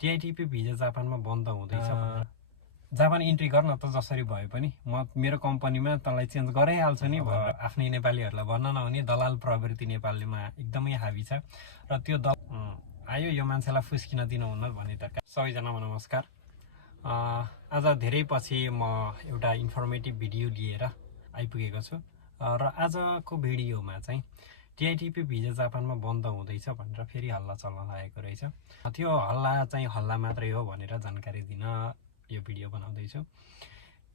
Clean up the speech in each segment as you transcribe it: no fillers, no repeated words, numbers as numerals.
टिआइटिपी visa जापानमा बन्द हुँदैछ भनेर जापान इन्ट्री गर्न त जसरी भए पनि म मेरो कम्पनीमा तँलाई चेन्ज गराइहाल्छु नि भनेर आफ्नै नेपालीहरूलाई भन्न नहुने दलाल प्रवृत्ति नेपालमा एकदमै हावी छ र त्यो आयो यो मान्छेलाई फुस्किन दिनुहुन्न भन्ने तर्का। सबैजनामा नमस्कार। आज धेरै पछि म एउटा इन्फर्मेटिभ भिडियो लिएर आइपुगेको छु र आजको भिडियोमा चाहिँ टिआइटिपी भिजा जापानमा बन्द हुँदैछ भनेर फेरि हल्ला चल्न लागेको रहेछ। त्यो हल्ला चाहिँ हल्ला मात्रै हो भनेर जानकारी दिन यो भिडियो बनाउँदैछु।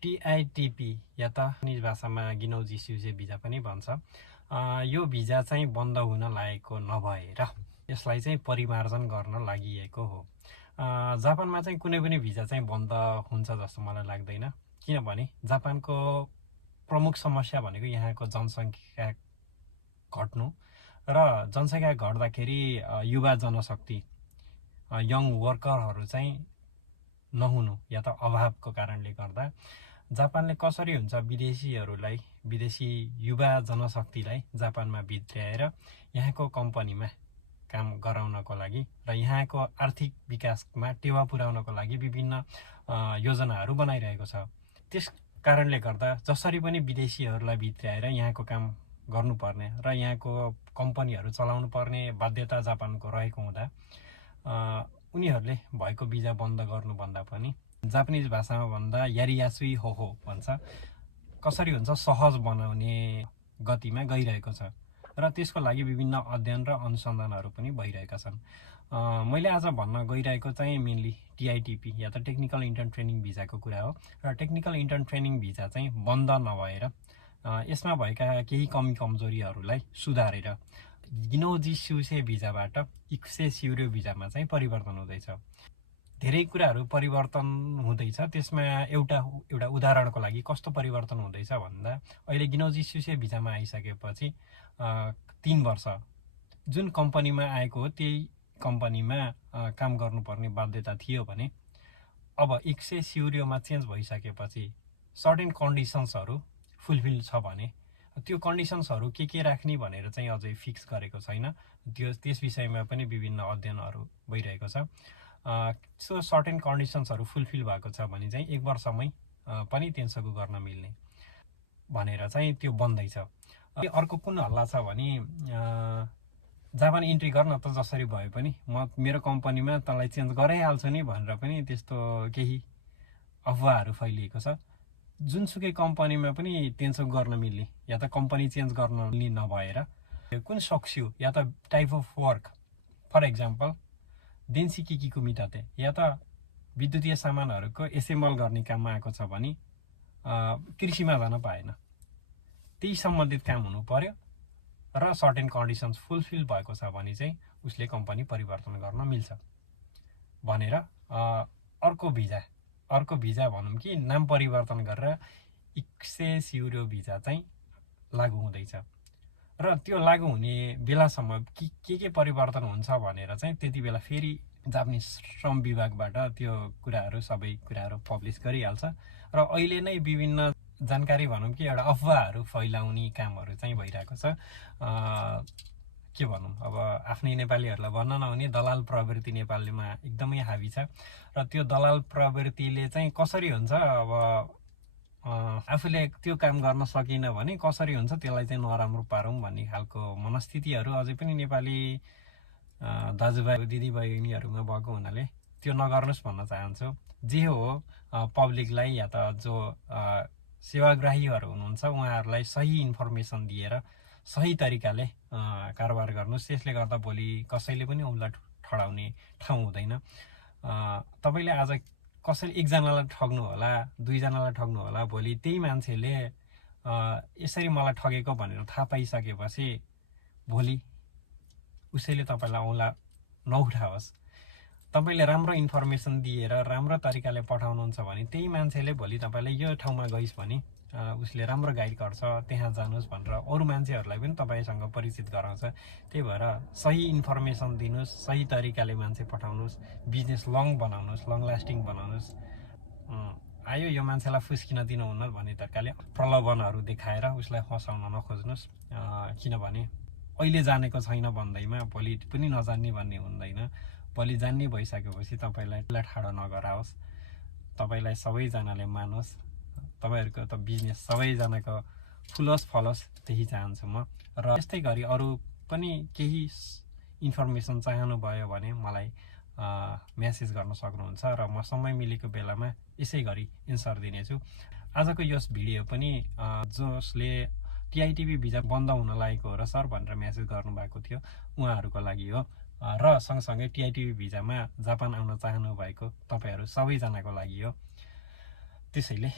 टिआइटिपी या त जापानिज भाषामा गिनौजी स्युजे भिजा पनि भन्छ। यो भिजा चाहिँ बन्द हुन लागेको नभएर यसलाई चाहिँ परिमार्जन गर्न लागि हो। जापानमा चाहिँ कुनै पनि भिजा चाहिँ बन्द हुन्छ जस्तो मलाई लाग्दैन, किनभने जापानको प्रमुख समस्या भनेको यहाँको जनसङ्ख्या घट्नु र जनसङ्ख्या घट्दाखेरि युवा जनशक्ति यङ वर्करहरू चाहिँ नहुनु या त अभावको कारणले गर्दा जापानले कसरी हुन्छ विदेशीहरूलाई, विदेशी युवा जनशक्तिलाई जापानमा भित्र्याएर यहाँको कम्पनीमा काम गराउनको लागि र यहाँको आर्थिक विकासमा टेवा पुर्याउनको लागि विभिन्न योजनाहरू बनाइरहेको छ। त्यस कारणले गर्दा जसरी पनि विदेशीहरूलाई भित्र्याएर यहाँको काम गर्नुपर्ने र यहाँको कम्पनीहरू चलाउनु पर्ने बाध्यता जापानको रहेको हुँदा उनीहरूले भएको भिजा बन्द गर्नुभन्दा पनि जापानिज भाषामा भन्दा यारियासुई हो भन्छ, कसरी हुन्छ सहज बनाउने गतिमा गइरहेको छ र त्यसको लागि विभिन्न अध्ययन र अनुसन्धानहरू पनि भइरहेका छन्। मैले आज भन्न गइरहेको चाहिँ मेनली टिआइटिपी या त टेक्निकल इन्टर्न ट्रेनिङ भिजाको कुरा हो र टेक्निकल इन्टर्न ट्रेनिङ भिजा चाहिँ बन्द नभएर यसमा भएका केही कमी कमजोरीहरूलाई सुधारेर गिनौजी स्युजे भिजाबाट इक्से स्युर्यो भिजामा चाहिँ परिवर्तन हुँदैछ। धेरै कुराहरू परिवर्तन हुँदैछ। त्यसमा एउटा उदाहरणको लागि कस्तो परिवर्तन हुँदैछ भन्दा अहिले गिनौजी स्युजे भिजामा आइसकेपछि 3 वर्ष जुन कम्पनीमा आएको हो त्यही कम्पनीमा काम गर्नुपर्ने बाध्यता थियो भने अब इक्से स्युर्योमा चेन्ज भइसकेपछि सर्टेन कन्डिसन्सहरू फुलफिल छ भने त्यो कन्डिसन्सहरू के राख्ने भनेर चाहिँ अझै फिक्स गरेको छैन। त्यस विषयमा पनि विभिन्न अध्ययनहरू भइरहेको छ। सो सर्टेन कन्डिसन्सहरू फुलफिल भएको छ भने चाहिँ 1 वर्षमै पनि तेन्सगु गर्न मिल्ने भनेर चाहिँ त्यो बन्दैछ। अर्को कुन हल्ला छ भने जापान इन्ट्री गर्न त जसरी भए पनि म मेरो कम्पनीमा तँलाई चेन्ज गराइहाल्छु नि भनेर पनि त्यस्तो केही अफवाहहरू फैलिएको छ। जुनसुकै कम्पनीमा पनि तेन्सगु गर्न मिल्ने या त कम्पनी चेन्ज गर्न मिल्ने नभएर कुन सक्स्यु या त type of work, for example देन्सी किकिको मिटाते या त विद्युतीय सामानहरूको एसेम्बल गर्ने काममा आएको छ भने कृषिमा जान पाएन। त्यही सम्बन्धित काम हुनु पर्यो र सर्टेन कन्डिसन्स फुलफिल भएको छ भने चाहिँ उसले कम्पनी परिवर्तन गर्न मिल्छ भनेर अर्को भिजा भनौँ कि नाम परिवर्तन गरेर इक्से स्युर्यो भिजा चाहिँ लागू हुँदैछ र त्यो लागू हुने बेलासम्म के परिवर्तन हुन्छ भनेर चाहिँ त्यति बेला फेरि जापानिज श्रम विभागबाट त्यो सबै कुराहरू पब्लिस गरिहाल्छ र अहिले नै विभिन्न जानकारी भनौँ कि एउटा अफवाहहरू फैलाउने कामहरू चाहिँ भइरहेको छ। के भनौँ, अब आफ्नै नेपालीहरूलाई भन्न नहुने दलाल प्रवृत्ति नेपालमा एकदमै हावी छ र त्यो दलाल प्रवृत्तिले चाहिँ कसरी हुन्छ, अब आफूले त्यो काम गर्न सकिन भने कसरी हुन्छ त्यसलाई चाहिँ नराम्रो पारौँ भन्ने खालको मनस्थितिहरू अझै पनि नेपाली दाजुभाइ दिदीबहिनीहरूमा भएको हुनाले त्यो नगर्नुहोस् भन्न चाहन्छु। जे हो पब्लिकलाई या त जो सेवाग्राहीहरू हुनुहुन्छ उहाँहरूलाई सही इन्फर्मेसन दिएर सही तरिकाले कारोबार गर्नुहोस्। त्यसले गर्दा भोलि कसैले पनि औँला ठडाउने ठाउँ हुँदैन। तपाईँले आज कसैले 1 जनालाई ठग्नु होला, 2 जनालाई ठग्नु होला, भोलि त्यही मान्छेले यसरी मलाई ठगेको भनेर थाहा पाइसकेपछि भोलि उसैले तपाईँलाई औँला नउठाओस्। तपाईँले राम्रो इन्फर्मेसन दिएर राम्रो तरिकाले पठाउनुहुन्छ भने त्यही मान्छेले भोलि तपाईँलाई यो ठाउँमा गइस् भने उसले राम्रो गाइड गर्छ, त्यहाँ जानुहोस् भनेर अरू मान्छेहरूलाई पनि तपाईँसँग परिचित गराउँछ। त्यही भएर सही इन्फर्मेसन दिनुहोस्, सही तरिकाले मान्छे पठाउनुहोस्, बिजनेस लङ बनाउनुहोस्, लङ लास्टिङ बनाउनुहोस्। आयो यो मान्छेलाई फुस्किन दिनुहुन्न भन्ने तरिकाले प्रलोभनहरू देखाएर उसलाई फसाउन नखोज्नुहोस्, किनभने अहिले जानेको छैन भन्दैमा भोलि पनि नजान्ने भन्ने हुँदैन। भोलि जान्ने भइसकेपछि तपाईँलाई ठाडो नगराओस्, तपाईँलाई सबैजनाले मानोस्, तपाईँहरूको त बिजनेस सबैजनाको फुलोस् फलोस् त्यही चाहन्छु म। र यस्तै गरी अरू पनि केही इन्फर्मेसन चाहनुभयो भने मलाई मेसेज गर्न सक्नुहुन्छ र म समय मिलेको बेलामा यसै गरी एन्सर दिनेछु। आजको यस भिडियो पनि जसले टिआइटिबी भिजा बन्द हुन लागेको हो र सर भनेर मेसेज गर्नुभएको थियो उहाँहरूको लागि हो, र सँगसँगै टिआइटिबी भिजामा जापान आउन चाहनु भएको तपाईँहरू सबैजनाको लागि हो। त्यसैले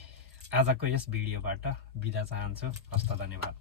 आजको यस भिडियोबाट बिदा चाहन्छु। हस्त, धन्यवाद।